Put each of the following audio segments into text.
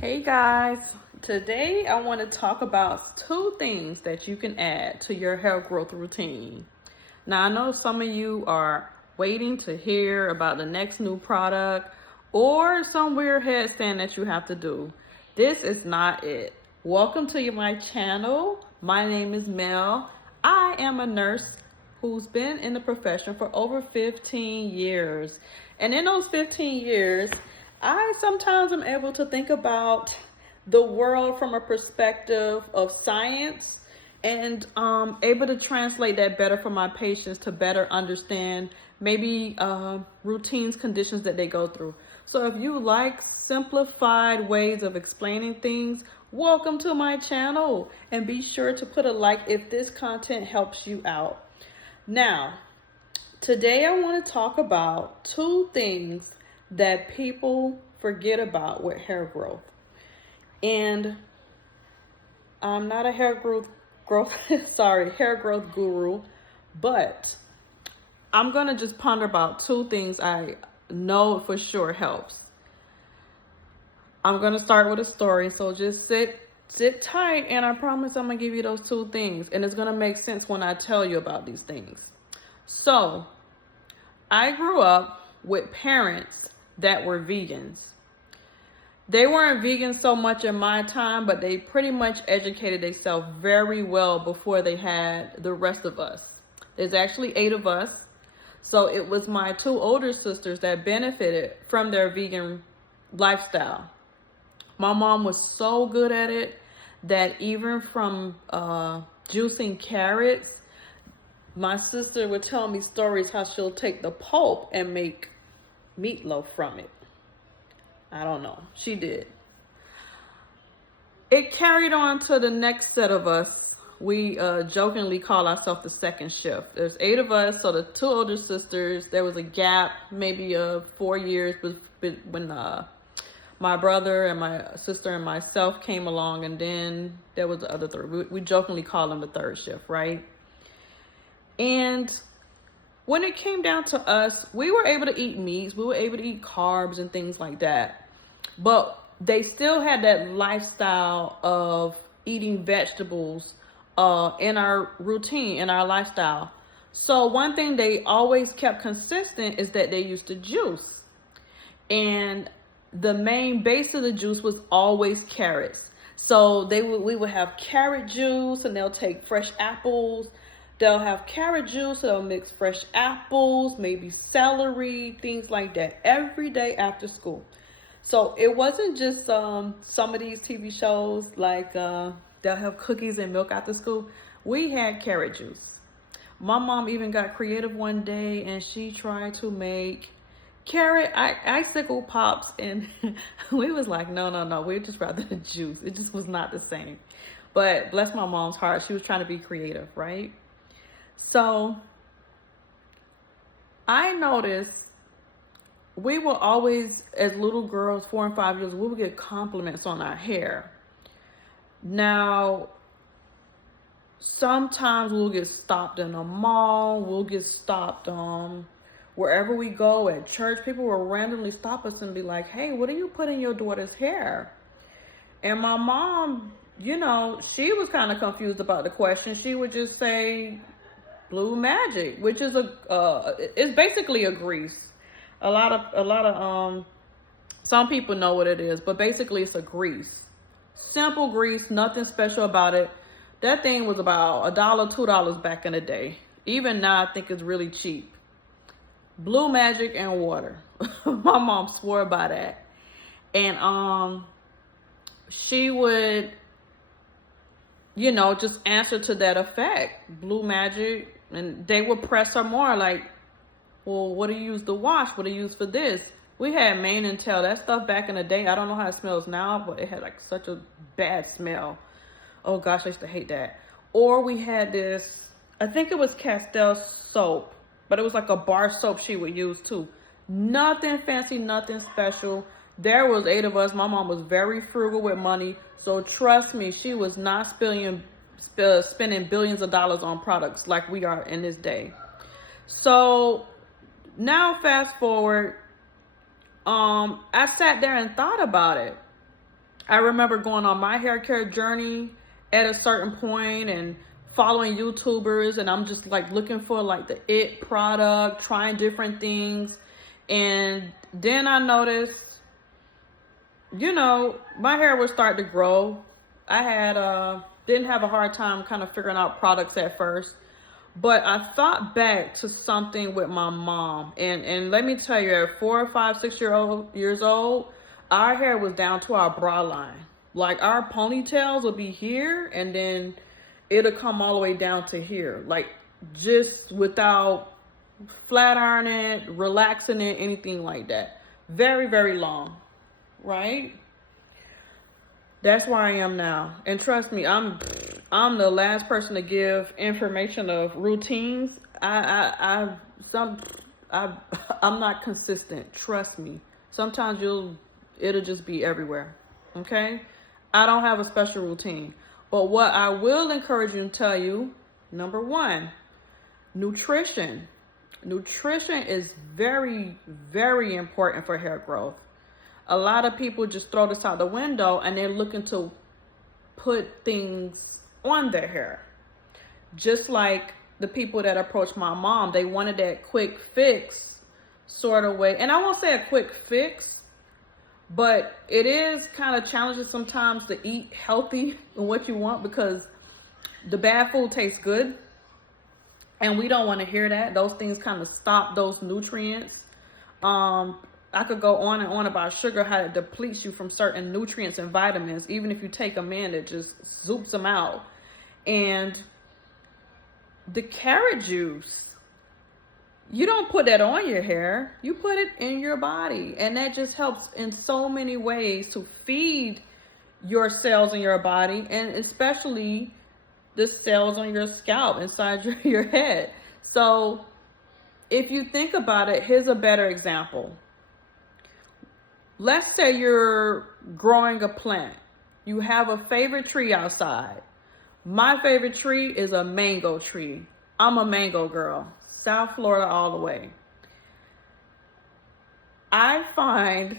Hey guys, today I want to talk about two things that you can add to your hair growth routine. Now, I know some of you are waiting to hear about the next new product or some weird head saying that you have to do. This is not it. Welcome to my channel. My name is Mel. I am a nurse who's been in the profession for over 15 years. And in those 15 years, I sometimes am able to think about the world from a perspective of science and able to translate that better for my patients to better understand maybe routines, conditions that they go through. So if you like simplified ways of explaining things, welcome to my channel, and be sure to put a like if this content helps you out. Now, today I want to talk about two things that people forget about with hair growth. And I'm not a hair growth guru, but I'm gonna just ponder about two things I know for sure helps. I'm gonna start with a story, so just sit tight, and I promise I'm gonna give you those two things, and it's gonna make sense when I tell you about these things. So, I grew up with parents that were vegans. They weren't vegan so much in my time, but they pretty much educated themselves very well before they had the rest of us. There's actually 8 of us. So it was my 2 older sisters that benefited from their vegan lifestyle. My mom was so good at it that even from juicing carrots, my sister would tell me stories how she'll take the pulp and make meatloaf from it. I don't know. She did. It carried on to the next set of us. We jokingly call ourselves the second shift. There's 8 of us, so the 2 older sisters, there was a gap maybe of 4 years when my brother and my sister and myself came along, and then there was the other 3. We jokingly call them the third shift, right? And when it came down to us, we were able to eat meats, we were able to eat carbs and things like that. But they still had that lifestyle of eating vegetables in our routine, in our lifestyle. So one thing they always kept consistent is that they used to juice. And the main base of the juice was always carrots. So we would have carrot juice, and they'll take fresh apples. They'll have carrot juice, they'll mix fresh apples, maybe celery, things like that, every day after school. So it wasn't just some of these TV shows like they'll have cookies and milk after school. We had carrot juice. My mom even got creative one day, and she tried to make carrot icicle pops, and we was like, no, we'd just rather the juice. It just was not the same. But bless my mom's heart, she was trying to be creative, right? So I noticed we will always, as little girls, 4 and 5 years, we would get compliments on our hair. Now, sometimes we'll get stopped in a mall, we'll get stopped wherever we go, at church. People will randomly stop us and be like, hey, what do you put in your daughter's hair? And my mom, she was kind of confused about the question. She would just say Blue Magic, which is it's basically a grease. A lot of some people know what it is, but basically it's a grease. Simple grease, nothing special about it. That thing was about $1, $2 back in the day. Even now, I think it's really cheap. Blue Magic and water. My mom swore by that, and she would, just answer to that effect, Blue Magic. And they would press her more like, well, what do you use to wash? What do you use for this? We had mane and tail. That stuff back in the day, I don't know how it smells now, but it had like such a bad smell. Oh gosh, I used to hate that. Or we had this, I think it was Castile soap, but it was like a bar soap she would use too. Nothing fancy, nothing special. There was 8 of us. My mom was very frugal with money. So trust me, she was not spending billions of dollars on products like we are in this day. So now fast forward, I sat there and thought about it. I remember going on my hair care journey at a certain point and following YouTubers, and I'm just like looking for like the it product, trying different things. And then I noticed, you know, my hair would start to grow. I had didn't have a hard time kind of figuring out products at first. But I thought back to something with my mom, and let me tell you, at 4, 5, 6 years old, our hair was down to our bra line. Like our ponytails would be here, and then it'll come all the way down to here, like just without flat ironing it, relaxing it, anything like that. Very, very long, right? That's where I am now. And trust me, I'm the last person to give information of routines. I'm not consistent. Trust me. Sometimes it'll just be everywhere. Okay? I don't have a special routine. But what I will encourage you to tell you, number one, nutrition. Nutrition is very, very important for hair growth. A lot of people just throw this out the window and they're looking to put things on their hair. Just like the people that approached my mom, they wanted that quick fix sort of way. And I won't say a quick fix, but it is kind of challenging sometimes to eat healthy and what you want, because the bad food tastes good. And we don't want to hear that. Those things kind of stop those nutrients. I could go on and on about sugar, how it depletes you from certain nutrients and vitamins. Even if you take them in, it just zoops them out. And the carrot juice, you don't put that on your hair. You put it in your body. And that just helps in so many ways to feed your cells in your body, and especially the cells on your scalp inside your head. So if you think about it, here's a better example. Let's say you're growing a plant. You have a favorite tree outside. My favorite tree is a mango tree. I'm a mango girl. South Florida all the way. I find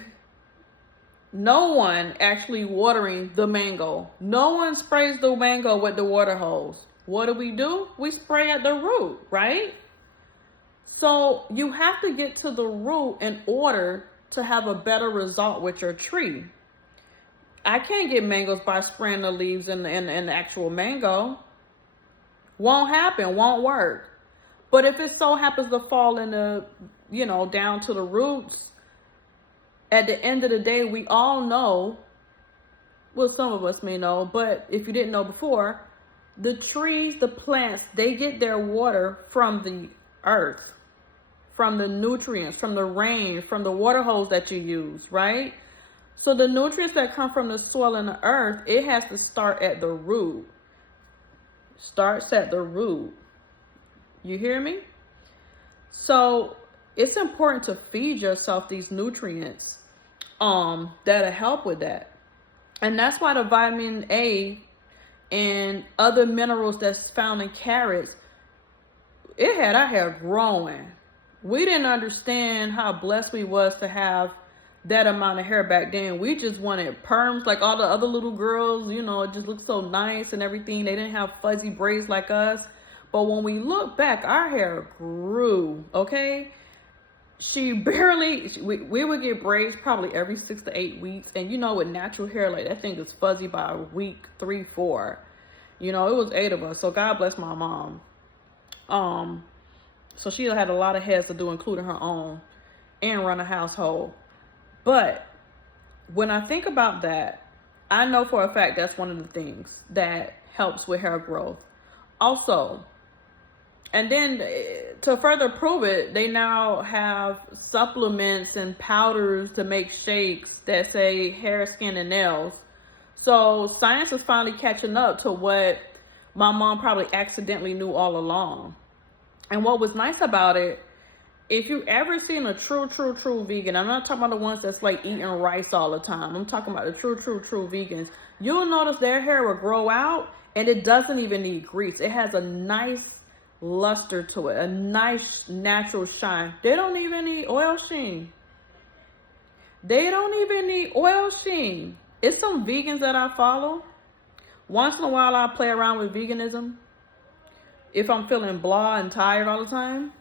no one actually watering the mango. No one sprays the mango with the water hose. What do? We spray at the root, right? So you have to get to the root in order to have a better result with your tree. I can't get mangoes by spraying the leaves in the actual mango. Won't happen, won't work. But if it so happens to fall in the, down to the roots, at the end of the day, we all know, well, some of us may know, but if you didn't know before, the trees, the plants, they get their water from the earth, from the nutrients, from the rain, from the water hose that you use, right? So the nutrients that come from the soil and the earth, it has to start at the root. Starts at the root. You hear me? So it's important to feed yourself these nutrients that'll help with that. And that's why the vitamin A and other minerals that's found in carrots, it had our hair growing. We didn't understand how blessed we was to have that amount of hair back then. We just wanted perms like all the other little girls, it just looked so nice and everything. They didn't have fuzzy braids like us. But when we look back, our hair grew, okay? We would get braids probably every 6 to 8 weeks. And with natural hair, like that thing is fuzzy by week 3, 4. It was 8 of us. So God bless my mom. So she had a lot of heads to do, including her own, and run a household. But when I think about that, I know for a fact that's one of the things that helps with hair growth. Also, and then to further prove it, they now have supplements and powders to make shakes that say hair, skin, and nails. So science is finally catching up to what my mom probably accidentally knew all along. And what was nice about it, if you ever seen a true vegan, I'm not talking about the ones that's like eating rice all the time. I'm talking about the true vegans. You'll notice their hair will grow out and it doesn't even need grease. It has a nice luster to it, a nice natural shine. They don't even need oil sheen. It's some vegans that I follow. Once in a while, I play around with veganism. If I'm feeling blah and tired all the time,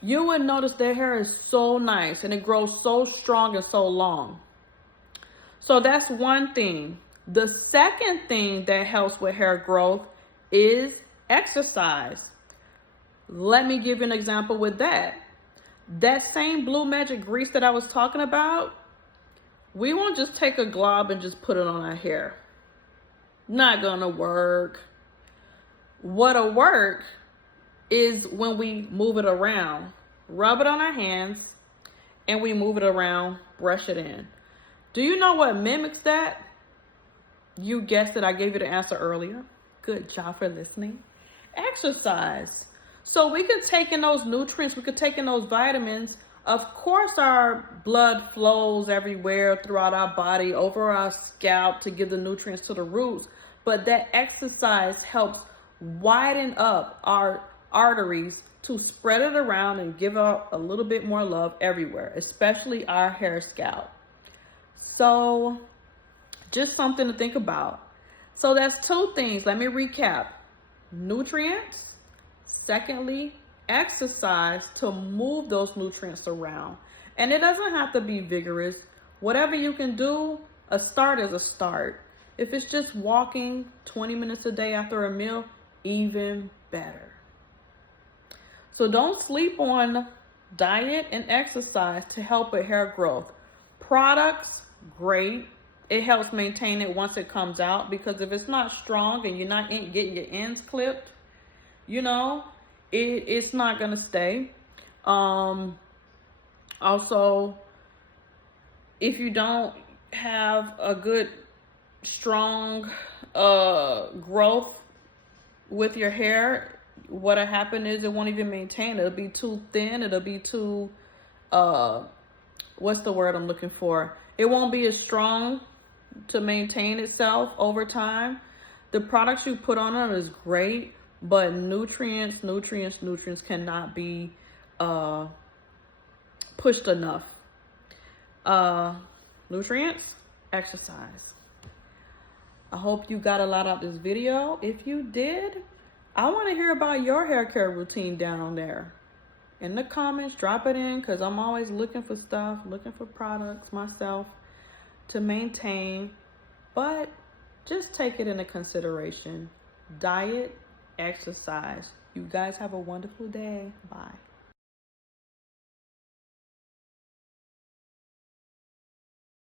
you would notice their hair is so nice and it grows so strong and so long. So that's one thing. The second thing that helps with hair growth is exercise. Let me give you an example with that. That same Blue Magic grease that I was talking about, we won't just take a glob and just put it on our hair. Not gonna work. What'll work is when we move it around. Rub it on our hands and we move it around, brush it in. Do you know what mimics that? You guessed it, I gave you the answer earlier. Good job for listening. Exercise. So we could take in those nutrients, we could take in those vitamins. Of course, our blood flows everywhere throughout our body, over our scalp to give the nutrients to the roots. But that exercise helps widen up our arteries to spread it around and give out a little bit more love everywhere, especially our hair scalp. So just something to think about. So that's two things. Let me recap. Nutrients. Secondly, exercise to move those nutrients around. And it doesn't have to be vigorous. Whatever you can do, a start is a start. If it's just walking 20 minutes a day after a meal, even better. So don't sleep on diet and exercise to help with hair growth. Products, great. It helps maintain it once it comes out, because if it's not strong and you're not getting your ends clipped, you know, it's not gonna stay. Also, if you don't have a good, strong growth with your hair, what'll happen is it won't even maintain. It'll be too thin. It'll be too, what's the word I'm looking for? It won't be as strong to maintain itself over time. The products you put on it is great, but nutrients cannot be pushed enough. Nutrients, exercise. I hope you got a lot out of this video. If you did, I want to hear about your hair care routine down there. In the comments, drop it in, because I'm always looking for stuff, looking for products myself to maintain. But just take it into consideration. Diet, exercise. You guys have a wonderful day. Bye.